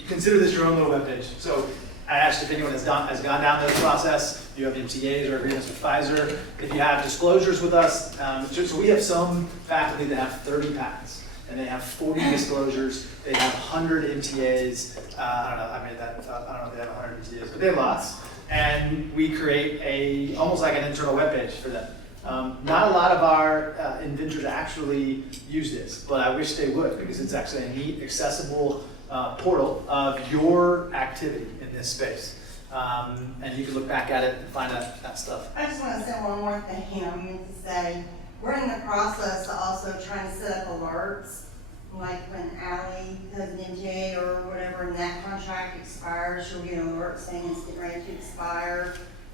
consider this your own little webpage. So I asked if anyone has gone down this process. You have MTAs or agreements with Pfizer. If you have disclosures with us, so we have some faculty that have 30 patents, and they have 40 disclosures. They have 100 MTAs. I don't know if they have 100 MTAs, but they have lots. And we create almost like an internal webpage for them. Not a lot of our inventors actually use this, but I wish they would, because it's actually a neat, accessible portal of your activity in this space. And you can look back at it and find out that stuff. I just want to say one more thing. I meant to say, we're in the process of also trying to set up alerts, like when Allie does an MTA or whatever, and that contract expires, she'll get an alert saying it's getting ready to expire.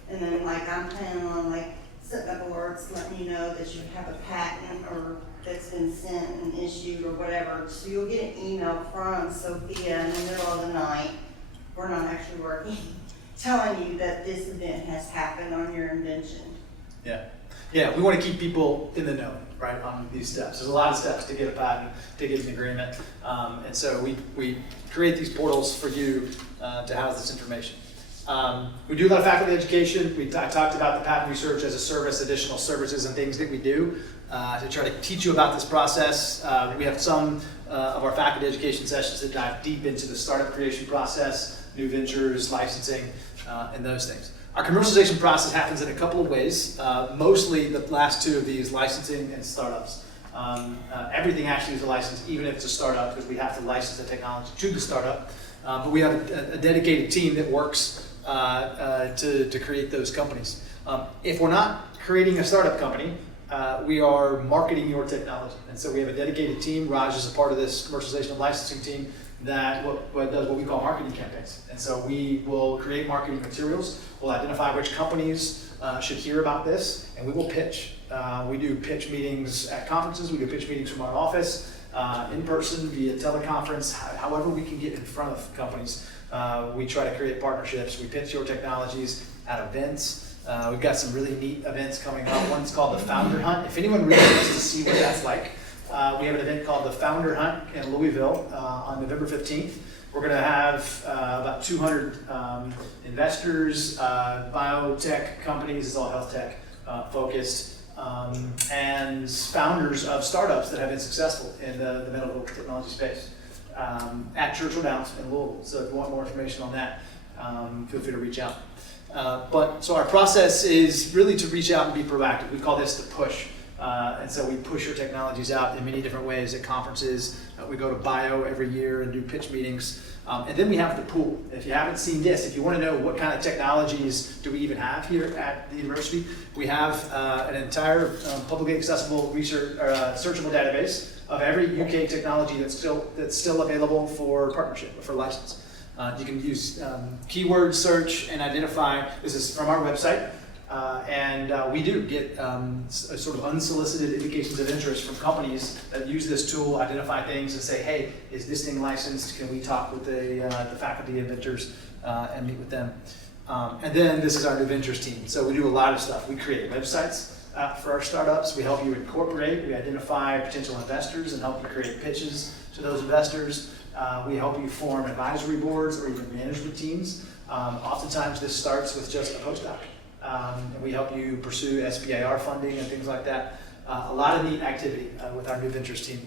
And then I'm planning on setting up alerts, letting you know that you have a patent or that's been sent and issued or whatever. So you'll get an email from Sophia in the middle of the night, we're not actually working, telling you that this event has happened on your invention. Yeah, we want to keep people in the know, right, on these steps. There's a lot of steps to get a patent, to get an agreement. And so we create these portals for you to house this information. We do a lot of faculty education. I talked about the patent research as a service, additional services and things that we do to try to teach you about this process. We have some of our faculty education sessions that dive deep into the startup creation process, new ventures, licensing, and those things. Our commercialization process happens in a couple of ways. Mostly the last two of these, licensing and startups. Everything actually is a license, even if it's a startup, because we have to license the technology to the startup. But we have a dedicated team that works to create those companies. If we're not creating a startup company, we are marketing your technology. And so we have a dedicated team. Raj is a part of this commercialization and licensing team that does what we call marketing campaigns. And so we will create marketing materials. We'll identify which companies should hear about this, and we will pitch. We do pitch meetings at conferences. We do pitch meetings from our office, in person, via teleconference, however we can get in front of companies. We try to create partnerships. We pitch your technologies at events. We've got some really neat events coming up. One's called the Founder Hunt. If anyone really wants to see what that's like, we have an event called the Founder Hunt in Louisville on November 15th. We're going to have about 200 investors, biotech companies, it's all health tech focused, and founders of startups that have been successful in the medical technology space at Churchill Downs in Louisville. So if you want more information on that, feel free to reach out. So our process is really to reach out and be proactive. We call this the push. And so we push your technologies out in many different ways at conferences. We go to Bio every year and do pitch meetings. And then we have the pool. If you haven't seen this, if you want to know what kind of technologies do we even have here at the university, we have an entire publicly accessible research searchable database of every UK technology that's still available for partnership, for license. You can use keyword search and identify. This is from our website. And we do get sort of unsolicited indications of interest from companies that use this tool, identify things, and say, hey, is this thing licensed? Can we talk with the faculty inventors and meet with them? And then this is our new ventures team. So we do a lot of stuff. We create websites for our startups. We help you incorporate. We identify potential investors and help you create pitches to those investors. We help you form advisory boards or even management teams. Oftentimes this starts with just a postdoc. And we help you pursue SBIR funding and things like that. A lot of neat activity with our new ventures team.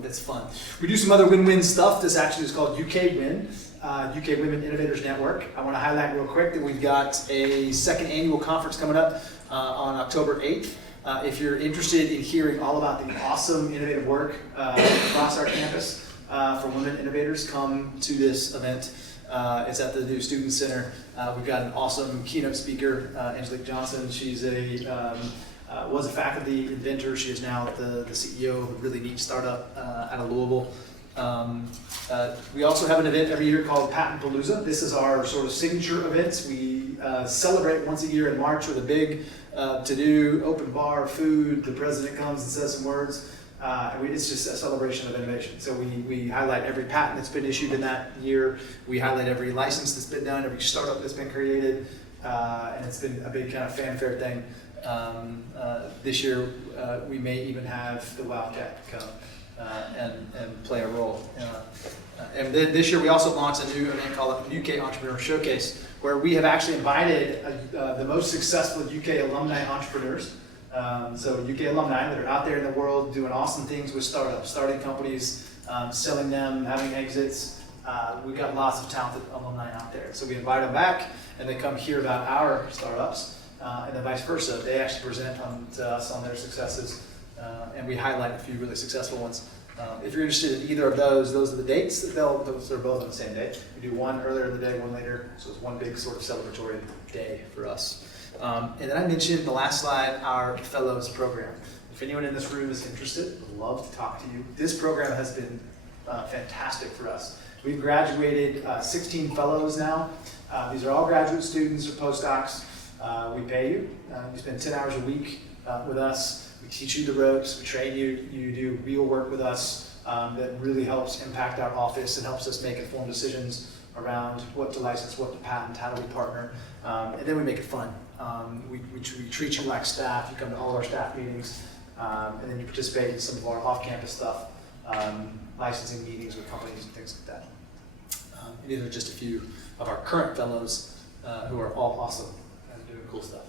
That's fun. We do some other win-win stuff. This actually is called UK Win, UK Women Innovators Network. I want to highlight real quick that we've got a second annual conference coming up on October 8th. If you're interested in hearing all about the awesome innovative work across our campus, for women innovators, come to this event. It's at the new Student Center. We've got an awesome keynote speaker, Angelique Johnson. She's was a faculty inventor. She is now the CEO of a really neat startup out of Louisville. We also have an event every year called Patent Palooza. This is our sort of signature event. We celebrate once a year in March with a big to-do, open bar, food. The president comes and says some words. It's just a celebration of innovation. So we highlight every patent that's been issued in that year. We highlight every license that's been done, every startup that's been created, and it's been a big kind of fanfare thing. This year, we may even have the Wildcat come and play a role. And then this year, we also launched a new event called UK Entrepreneur Showcase, where we have actually invited the most successful UK alumni entrepreneurs. So UK alumni that are out there in the world doing awesome things with startups, starting companies, selling them, having exits. We've got lots of talented alumni out there. So we invite them back and they come hear about our startups and then vice versa. They actually present to us on their successes and we highlight a few really successful ones. If you're interested in either of those are the dates. Those are both on the same day. We do one earlier in the day, one later. So it's one big sort of celebratory day for us. And then I mentioned the last slide, our fellows program. If anyone in this room is interested, I'd love to talk to you. This program has been fantastic for us. We've graduated 16 fellows now. These are all graduate students or postdocs. We pay you. You spend 10 hours a week with us. We teach you the ropes. We train you. You do real work with us that really helps impact our office and helps us make informed decisions around what to license, what to patent, how do we partner, and then we make it fun. We treat you like staff. You come to all our staff meetings, and then you participate in some of our off-campus stuff, licensing meetings with companies and things like that. And these are just a few of our current fellows who are all awesome and doing cool stuff.